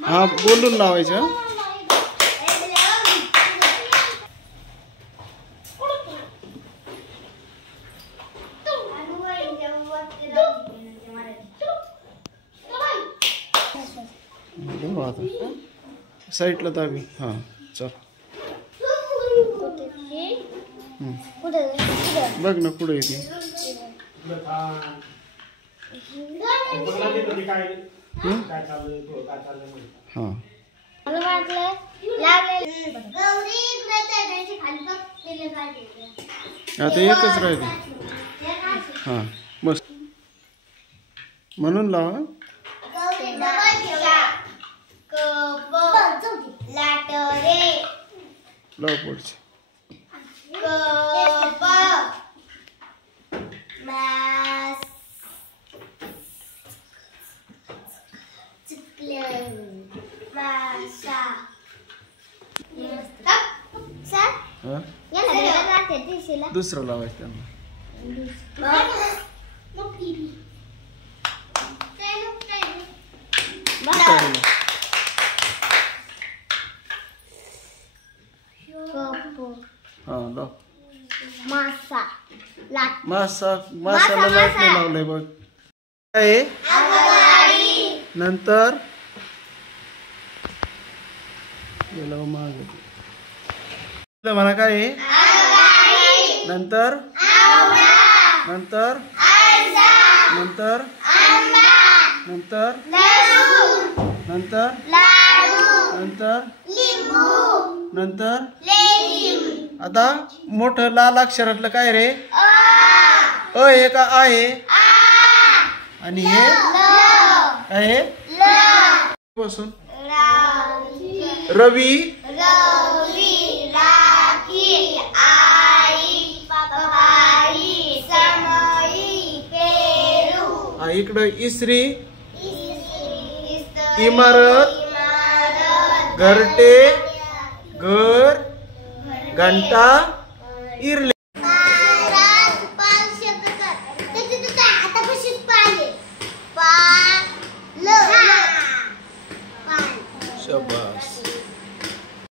हा बोलून लावायचं. साईडला दाबी. हा चल बघ ना पुढे येते. हा आता एकच राहिली. हा मस्त म्हणून लावा. लाव पुढचे. दुसरं लावायचं त्यांना. मासाला लाईट नाही लावलंय बघ. काय नंतर म्हणा काय नंतर नंतर नंतर नंतर नंतर नंतर नंतर आता मोठं लाल अक्षरातलं काय रे? अ आहे का आ आहे? आणि हे काय आहे? पासून रवी इकडं इसरी इमारत घरटे घर घंटा इरले.